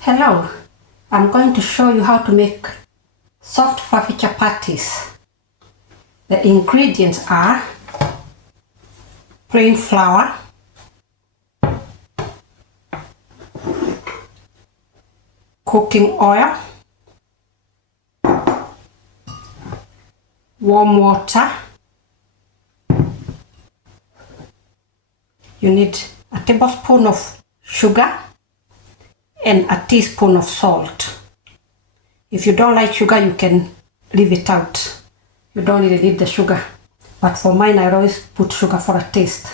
Hello, I'm going to show you how to make soft fluffy chapatis. The ingredients are plain flour, cooking oil, warm water. You need a tablespoon of sugar and a teaspoon of salt. If you don't like sugar, you can leave it out. You don't really need the sugar. But for mine, I always put sugar for a taste.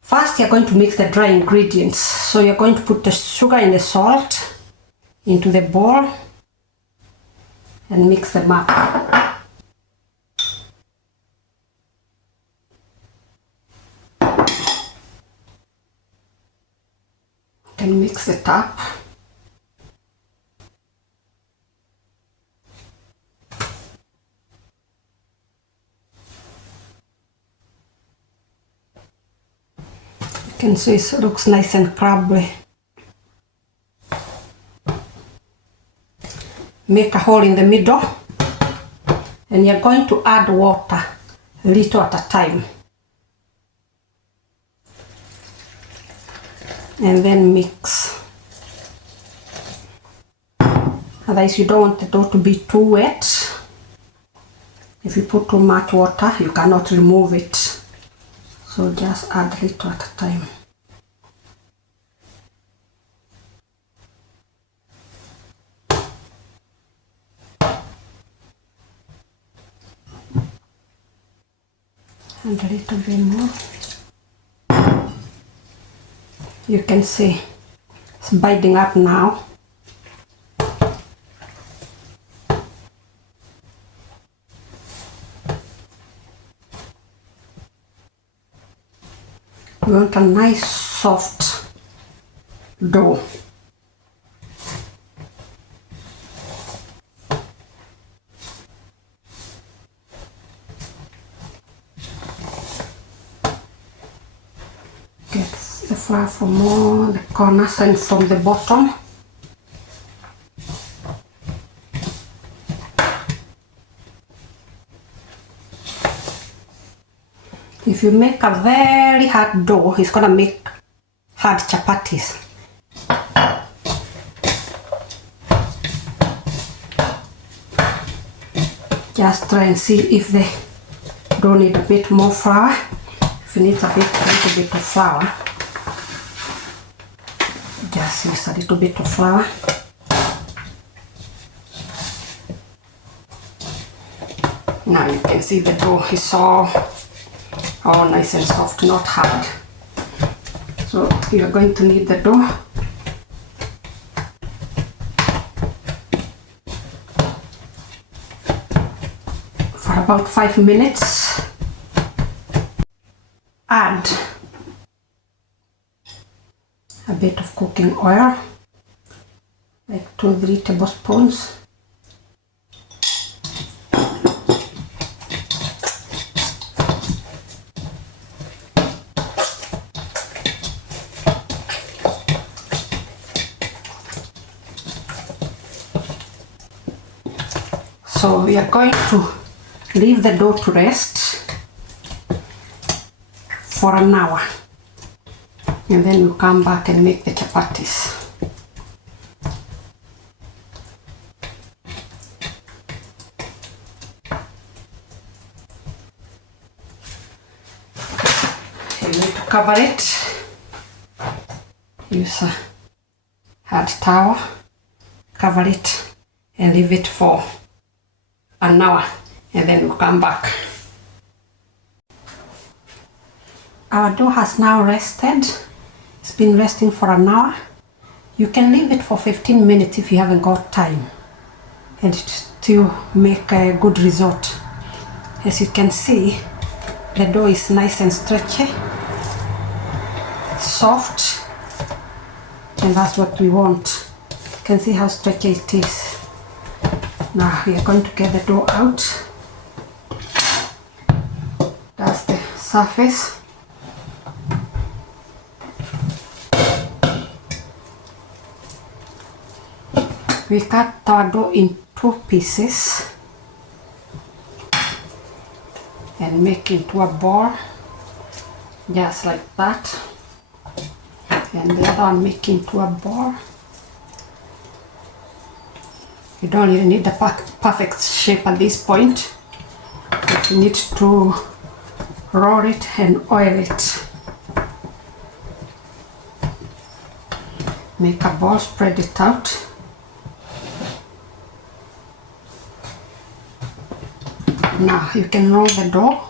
First, you're going to mix the dry ingredients. So you're going to put the sugar and the salt into the bowl and mix them up. Then mix it up. You can see it looks nice and crumbly. Make a hole in the middle and you're going to add water a little at a time. And then mix. Otherwise you don't want the dough to be too wet. If you put too much water, you cannot remove it. So just add a little at a time. And a little bit more. You can see it's binding up now. You want a nice soft dough. Get the flour from all the corners and from the bottom. If you make a very hard dough, it's gonna make hard chapatis. Just try and see if the dough need a bit more flour. If you need a little bit of flour, just use a little bit of flour. Now you can see the dough is all nice and soft, not hard. So you're going to knead the dough. For about 5 minutes. Add a bit of cooking oil, like 2-3 tablespoons. So we are going to leave the dough to rest for an hour, and then we'll come back and make the chapatis. You need to cover it. Use a hard towel, cover it, and leave it for an hour, and then we'll come back. Our dough has now rested. It's been resting for an hour. You can leave it for 15 minutes if you haven't got time, and it still make a good result. As you can see, the dough is nice and stretchy, soft, and that's what we want. You can see how stretchy it is. Now we are going to get the dough out. That's the surface. We cut our dough in 2 pieces and make into a ball, just like that. And the other one make into a ball. You don't really need a perfect shape at this point, but you need to roll it and oil it. Make a ball, spread it out. Now you can roll the dough.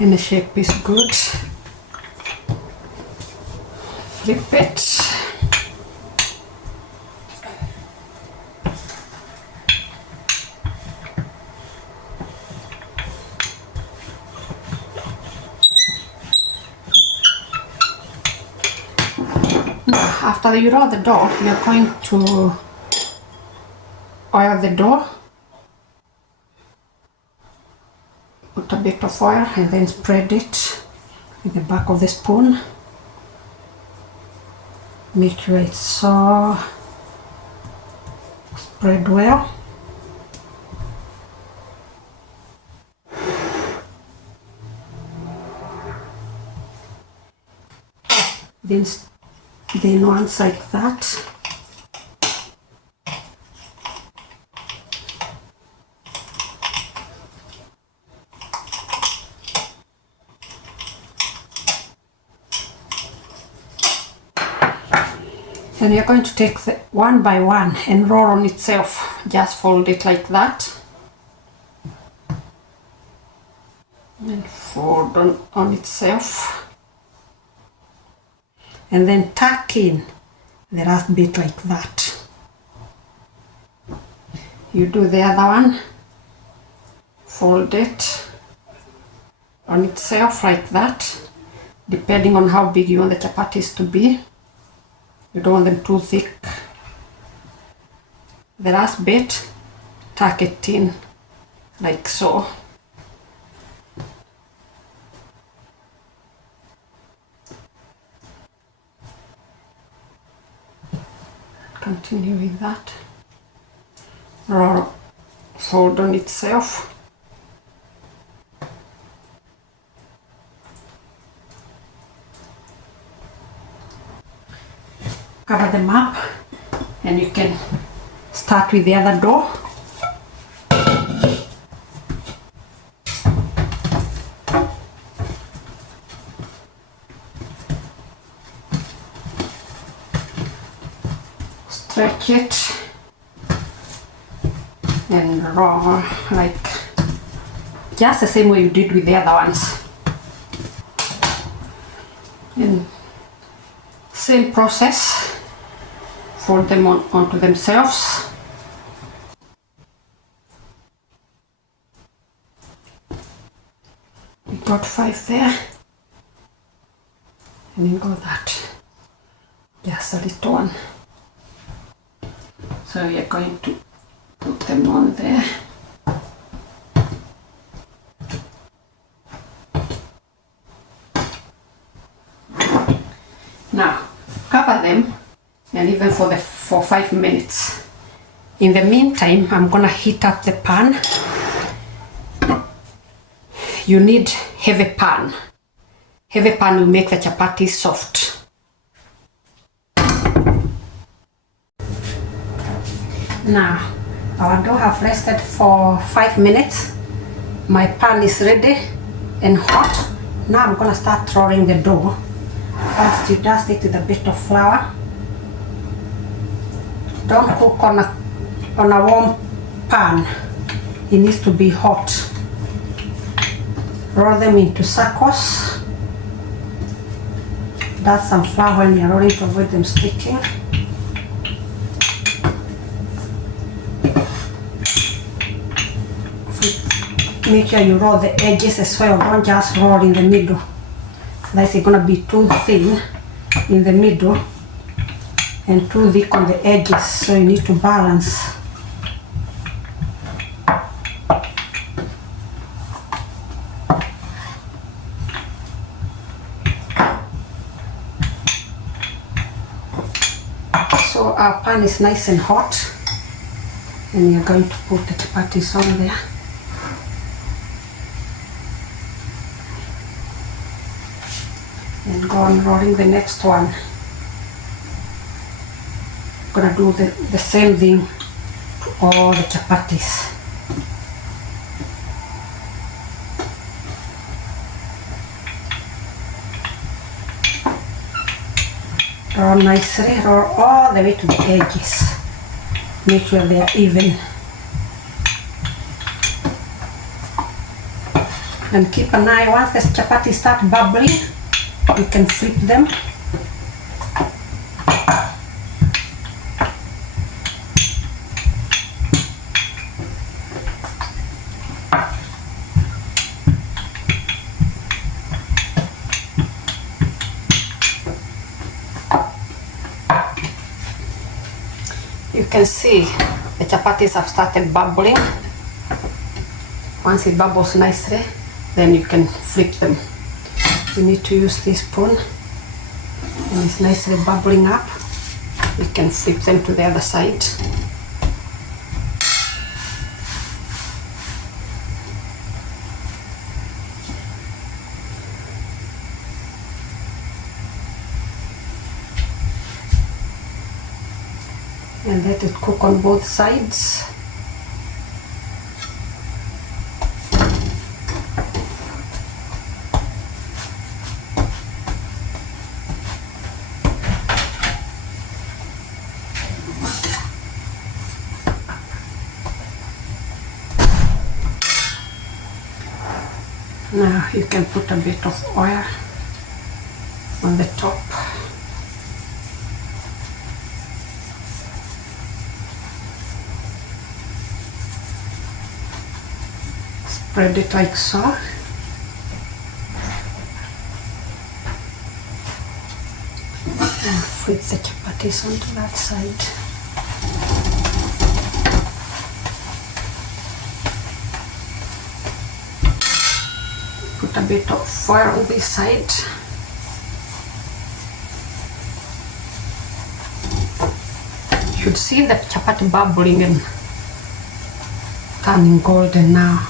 And the shape is good. Flip it. After you roll the dough, you're going to oil the dough. Put a bit of oil and then spread it with the back of the spoon. Make sure it's so spread well. Then once like that. Then you're going to take the one by one and roll on itself. Just fold it like that. And fold on itself. And then tuck in the last bit like that. You do the other one. Fold it on itself like that. Depending on how big you want the chapatis to be. You don't want them too thick. The last bit, tuck it in like so. Continue with that. Roll, fold on itself. Cover them up and you can start with the other dough. Stretch it and roll like just the same way you did with the other ones. And same process. Fold them onto themselves. We got 5 there. And then go that. Just a little one. So we are going to put them on there. Now cover them and leave them for 5 minutes. In the meantime, I'm gonna heat up the pan. You need heavy pan. Heavy pan will make the chapati soft. Now, our dough have rested for 5 minutes. My pan is ready and hot. Now I'm gonna start rolling the dough. First, you dust it with a bit of flour. Don't cook on a warm pan. It needs to be hot. Roll them into circles. Dust some flour when you're rolling to avoid them sticking. Make sure you roll the edges as well, don't just roll in the middle. Otherwise it's gonna be too thin in the middle and too thick on the edges, so you need to balance. So our pan is nice and hot, and you're going to put the chapatis on there. And go on rolling the next one. Gonna do the same thing to all the chapatis. Roll nicely, roll all the way to the edges. Make sure they are even. And keep an eye, once the chapatis start bubbling, you can flip them. You can see the chapatis have started bubbling. Once it bubbles nicely, then you can flip them. You need to use this spoon, and it's nicely bubbling up. You can flip them to the other side. And let it cook on both sides. Now you can put a bit of oil on the top. Spread it like so. And flip the chapatis onto that side. Put a bit of foil on this side. You should see the chapati bubbling and turning golden now.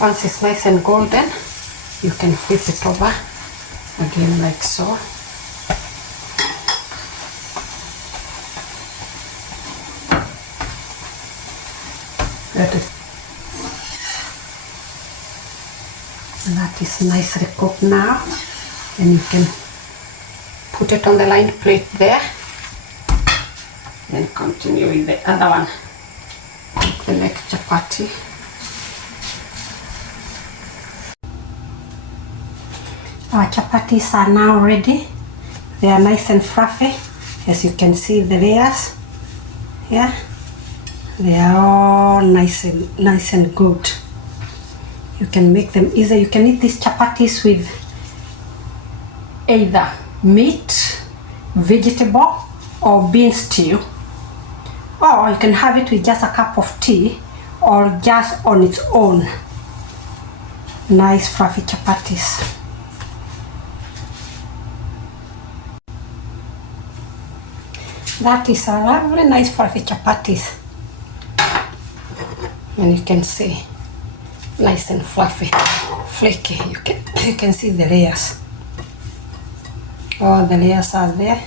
Once it's nice and golden, you can flip it over again like so. Let it. And that is nicely cooked now, and you can put it on the lined plate there. Then continue with the other one, the next chapati. Our chapatis are now ready. They are nice and fluffy, as you can see the layers. Yeah, they are all nice and good. You can make them easy. You can eat these chapatis with either meat, vegetable, or bean stew, or you can have it with just a cup of tea or just on its own. Nice fluffy chapatis. That is a lovely nice fluffy chapatis, and you can see nice and fluffy, flaky. You can see the layers. All the layers are there.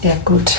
They are good.